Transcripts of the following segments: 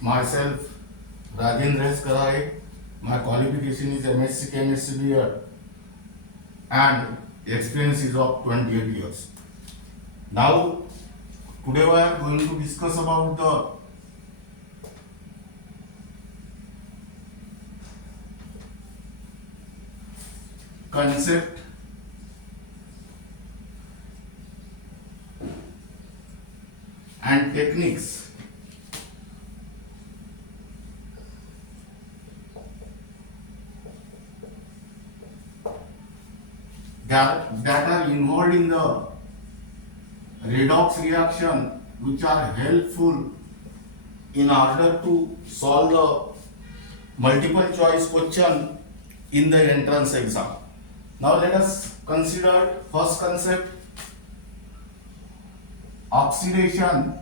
Myself, Rajendra S. Karai. My qualification is MSc Chemistry BEd and experience is of 28 years. Now, today we are going to discuss about the concept and techniques that are involved in the redox reaction, which are helpful in order to solve the multiple choice question in the entrance exam. Now let us consider first concept, oxidation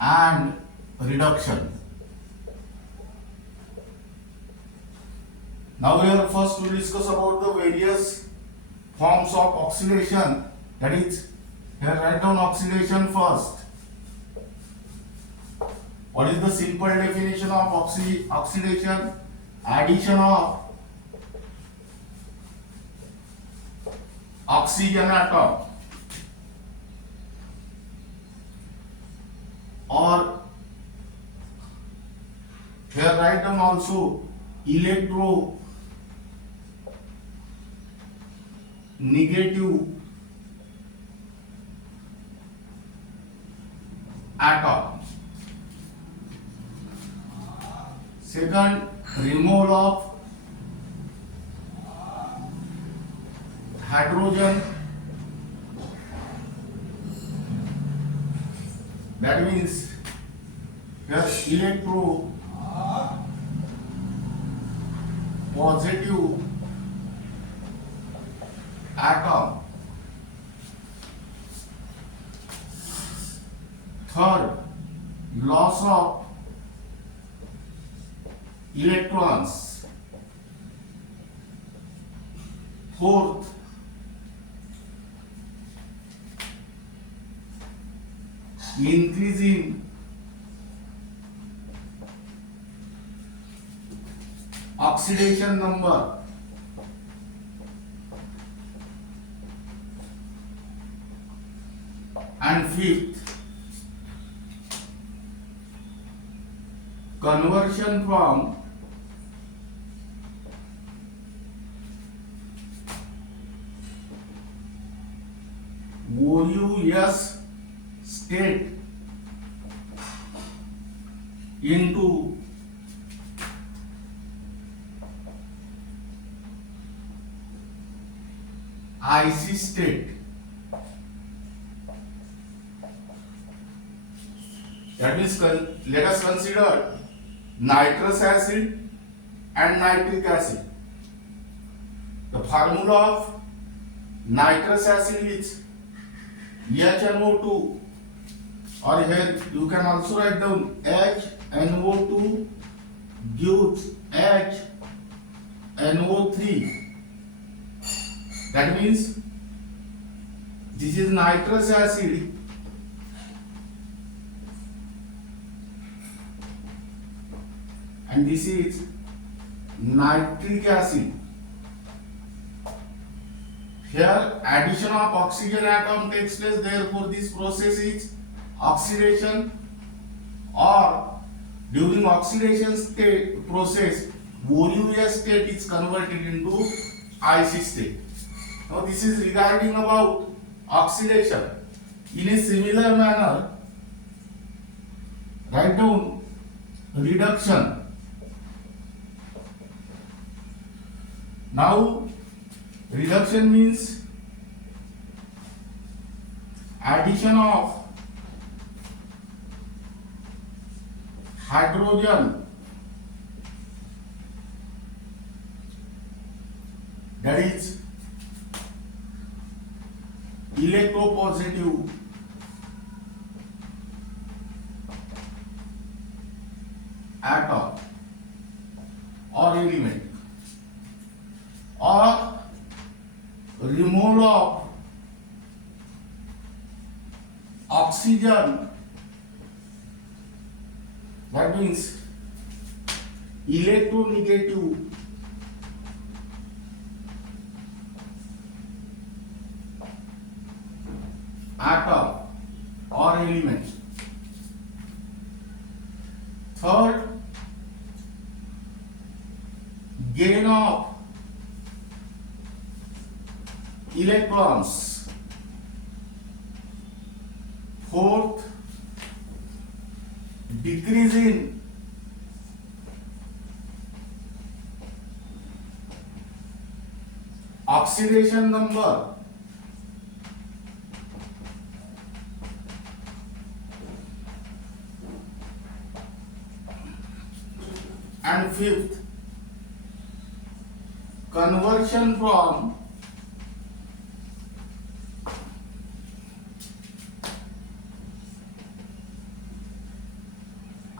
and reduction. Now we are first to discuss about the various forms of oxidation. That is, here write down oxidation first. What is the simple definition of oxidation? Addition of oxygen atom or here write down also electronegative atom. Second, removal of hydrogen, that means here electro positive atom. Third, loss of electrons. Fourth, increasing oxidation number. And fifth, conversion from OUS state into IC state. That means let us consider nitrous acid and nitric acid. The formula of nitrous acid is HNO2, or here you can also write down HNO2 gives HNO3. That means this is nitrous acid and this is nitric acid. Here addition of oxygen atom takes place, therefore this process is oxidation, or during oxidation state process OUS state is converted into IC state. Now this is regarding about oxidation. In a similar manner, write down reduction. Now reduction means addition of hydrogen, that is electropositive atom or element, or removal of oxygen That means electronegative atom or element. Third, gain of electrons. Fourth, decrease in oxidation number. And fifth, conversion from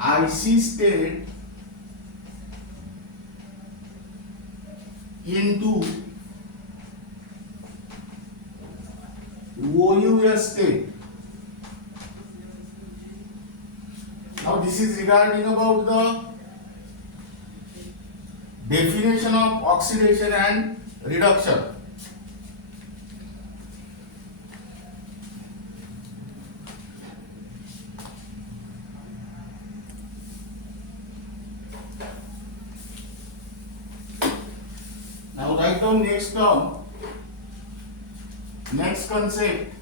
IC state into OUS state. Now this is regarding about the definition of oxidation and reduction. Now write down next term, next concept.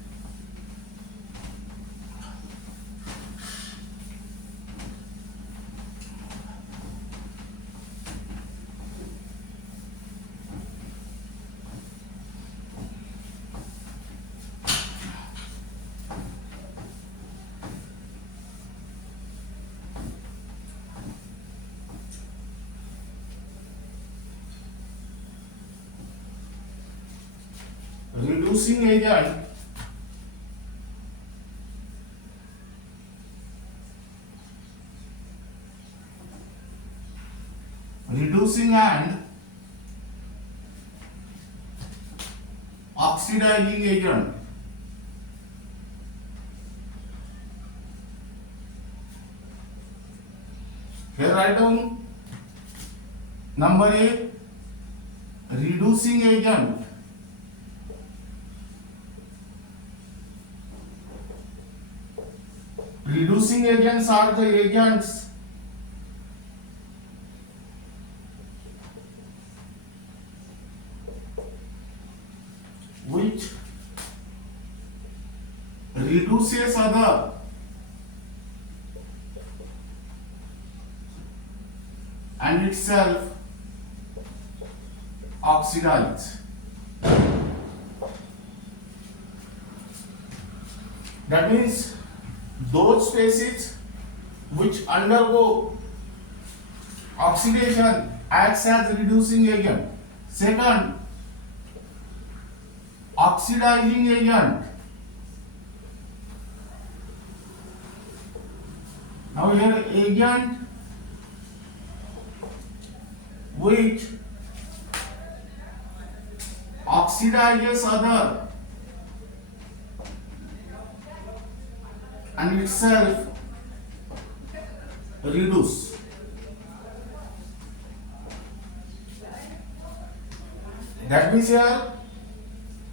Reducing agent reducing and oxidizing agent. Here write down number A, reducing agent. Reducing agents are the agents which reduces other and itself oxidize. That means those species which undergo oxidation acts as reducing agent. Second, oxidizing agent. Now here agent which oxidizes other and itself reduce. That means here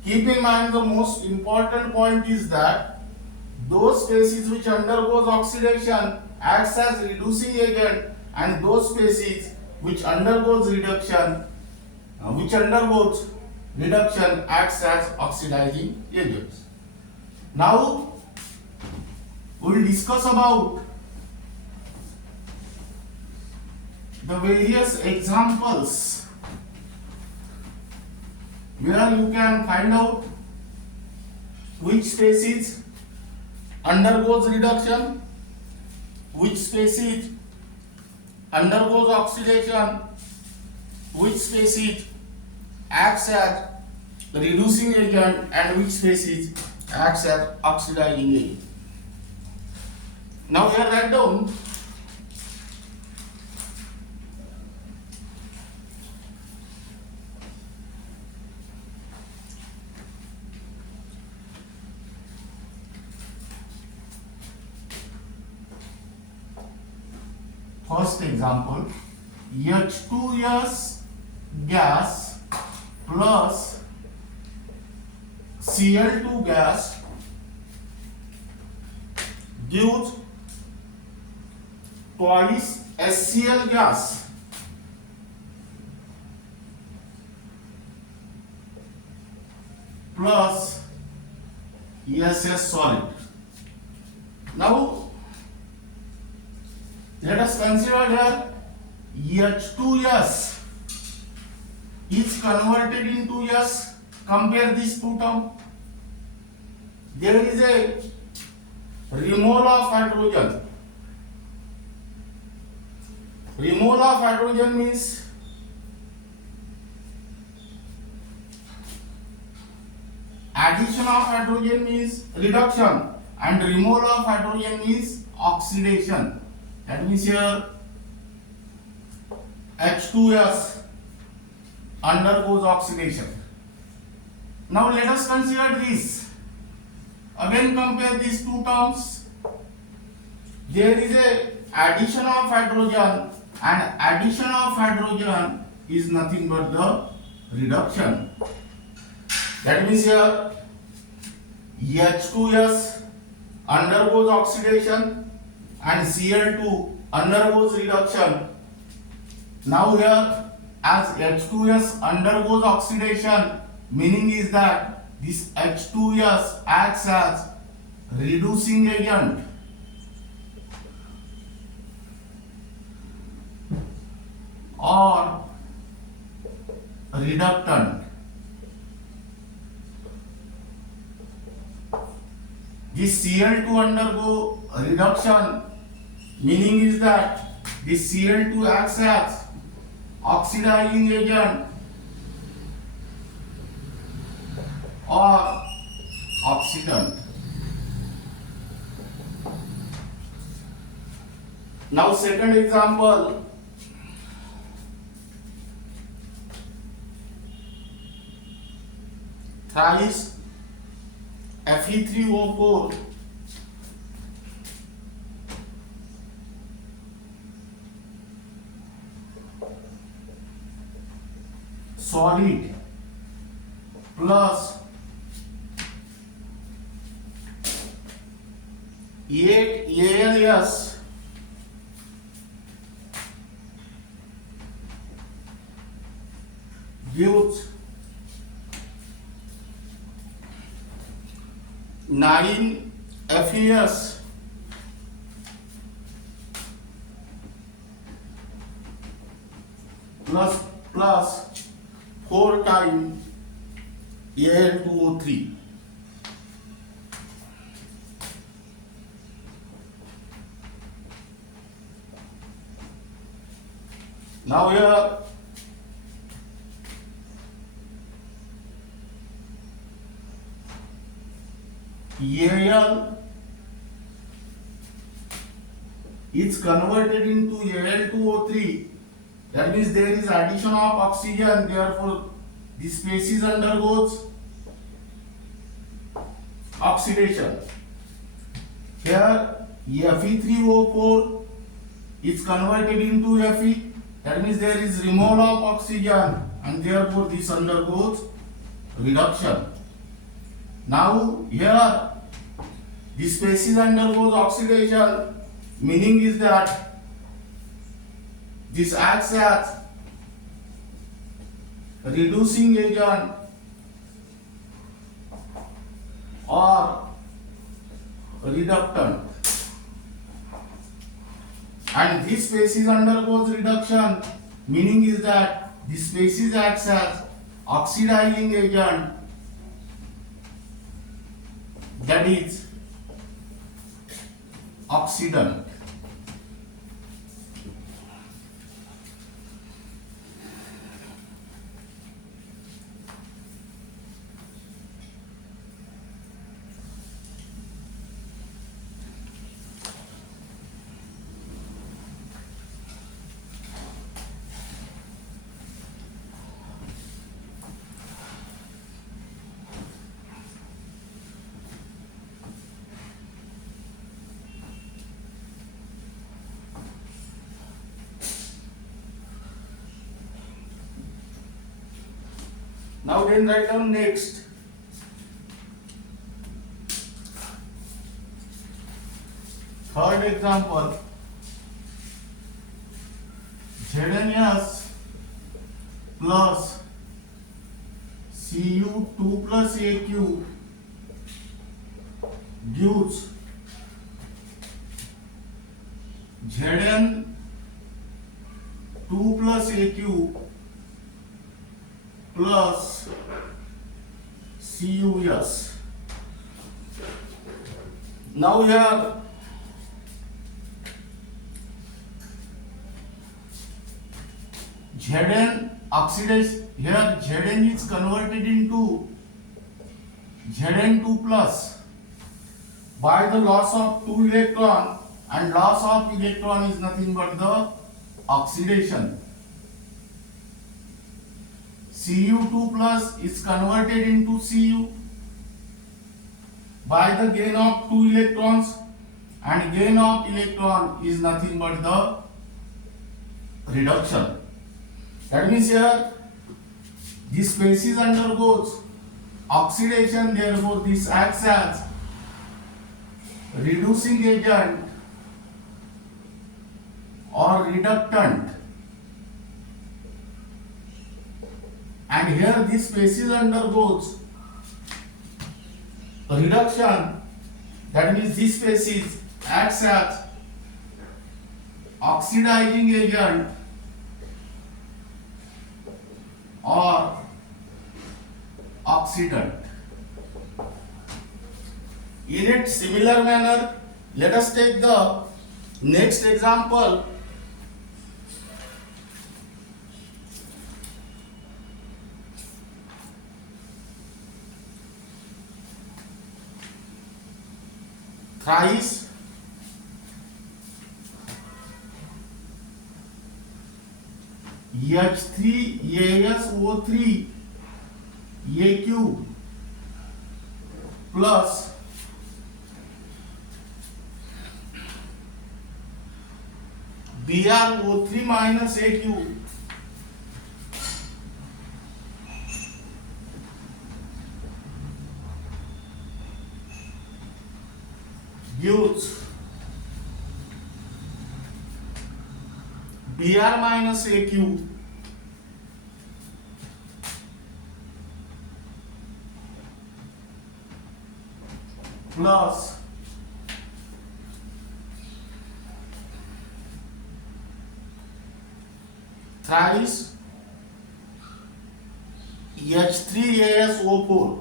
keep in mind the most important point is that those species which undergoes oxidation acts as reducing agent, and those species which undergoes reduction acts as oxidizing agents. Now we will discuss about the various examples where you can find out which species undergoes reduction, which species undergoes oxidation, which species acts as reducing agent, and which species acts as oxidizing agent. Now here write down First example, H2S gas plus Cl2 gas gives twice HCl gas. Plus ESS solid. Now let us consider here H2S is converted into S. Compare these two terms. There is a remole of hydrogen. Remole of hydrogen means addition of hydrogen means reduction, and remole of hydrogen means oxidation. That means here H2S undergoes oxidation. Now let us consider this. Again compare these two terms. There is a addition of hydrogen, and addition of hydrogen is nothing but the reduction. That means here H2S undergoes oxidation and Cl2 undergoes reduction. Now here, as H2S undergoes oxidation, meaning is that this H2S acts as reducing agent. Or reductant. This Cl2 undergo reduction, meaning is that this Cl2 acts as oxidizing agent or oxidant. Now second example, thrice Fe3O4 solid plus 8 ALS gives 9 FES plus 4 times Al2O3. Now here Al is converted into Al2O3. That means there is addition of oxygen, therefore this species undergoes oxidation. Here Fe3O4 is converted into Fe. That means there is removal of oxygen, and therefore this undergoes reduction. Now here this species undergoes oxidation, meaning is that this acts as reducing agent or reductant, and this species undergoes reduction, meaning is that this species acts as oxidizing agent, that is oxidant. Now then write down next. Third example, ZnS plus Cu2 plus Aq gives Zn2 plus Aq plus Cus. Now here Zn oxidation, here Zn is converted into Zn2 plus by the loss of 2 electron, and loss of electron is nothing but the oxidation. Cu2 plus is converted into Cu by the gain of 2 electrons, and gain of electron is nothing but the reduction. That means here this species undergoes oxidation, therefore this acts as reducing agent or reductant, and here this species undergoes reduction, that means this species acts as oxidizing agent or oxidant. In its similar manner, let us take the next example. Thrice H3ASO3 AQ plus BrO3 minus AQ gives Br minus AQ plus thrice H3ASO4 .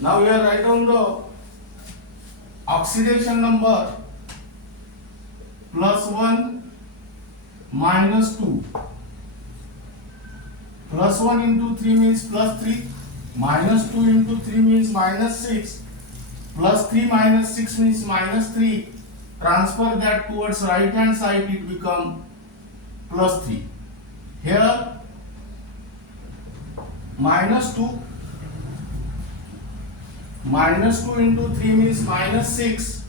Now we are write down the oxidation number +1 -2. +1 into 3 means +3, -2 into 3 means -6, +3 minus 6 means -3. Transfer that towards right hand side, it become +3. Here -2 into 3 means -6.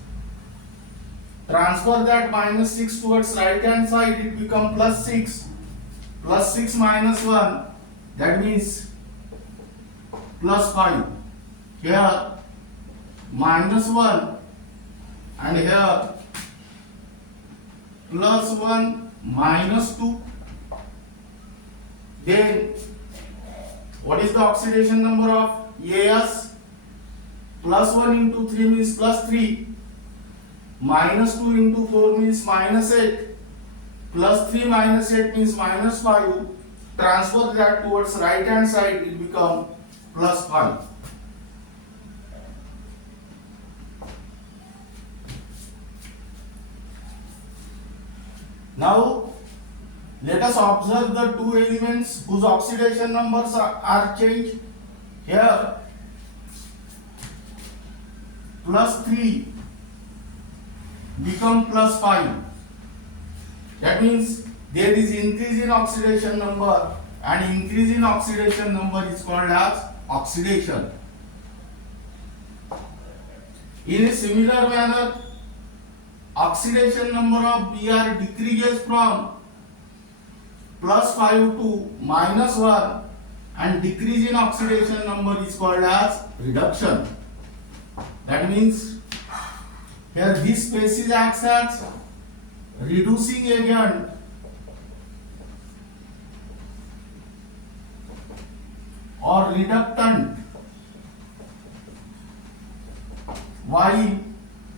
Transfer that -6 towards right hand side, it become +6. +6 minus 1, that means +5. Here -1, and here +1 -2. Then what is the oxidation number of As? +1 into 3 means +3, -2 into 4 means -8, +3 minus 8 means -5. Transfer that towards right hand side, it become +5. Now let us observe the two elements whose oxidation numbers are changed. Here +3 become +5. That means there is increase in oxidation number, and increase in oxidation number is called as oxidation. In a similar manner, oxidation number of Br decreases from +5 to -1, and decrease in oxidation number is called as reduction. That means here this species acts as reducing agent or reductant, while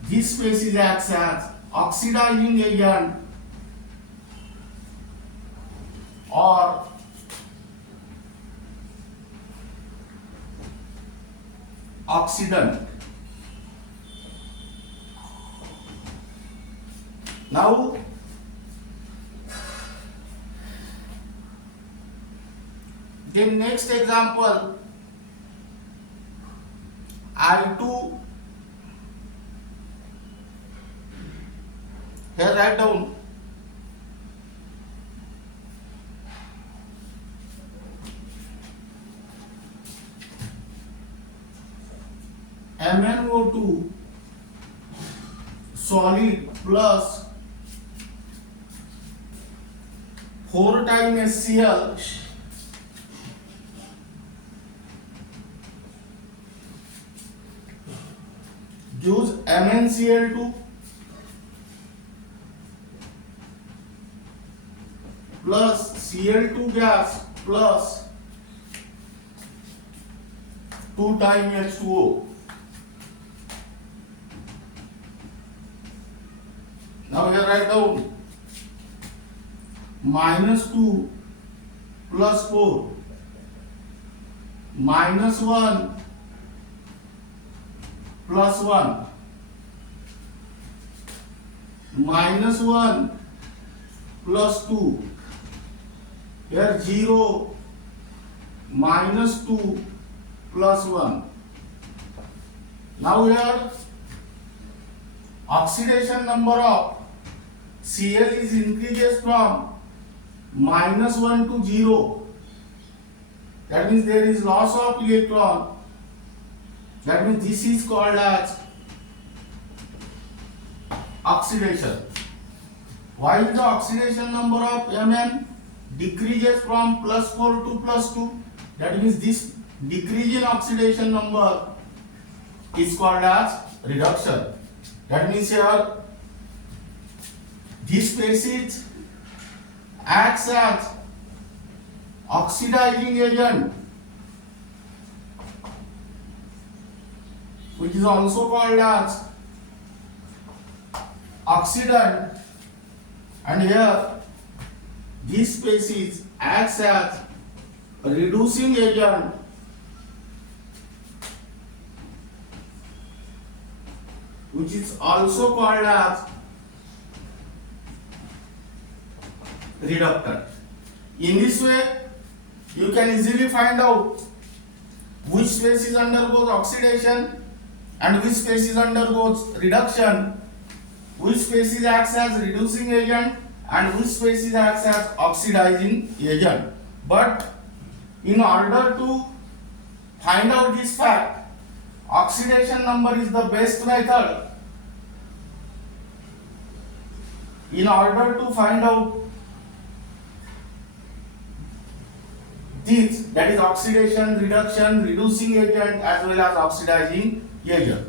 this species acts as oxidizing agent or oxidant. Now the next example, I2, here write down MnO2 solid plus 4 times HCl gives MnCl2 plus Cl2 gas plus 2 times H2O. Now here write down -2 plus 4 -1 plus 1 -1 plus 2, here 0 -2 plus 1. Now here oxidation number of Cl is increases from -1 to 0. That means there is loss of electron. That means this is called as oxidation. While the oxidation number of Mn decreases from +4 to +2, that means this decrease in oxidation number is called as reduction. That means here this species acts as oxidizing agent, which is also called as oxidant, and here this species acts as reducing agent, which is also called as reductant. In this way, you can easily find out which species undergoes oxidation and which species undergoes reduction, which species acts as reducing agent and which species acts as oxidizing agent. But in order to find out this fact, oxidation number is the best method in order to find out this, that is oxidation, reduction, reducing agent as well as oxidizing agent.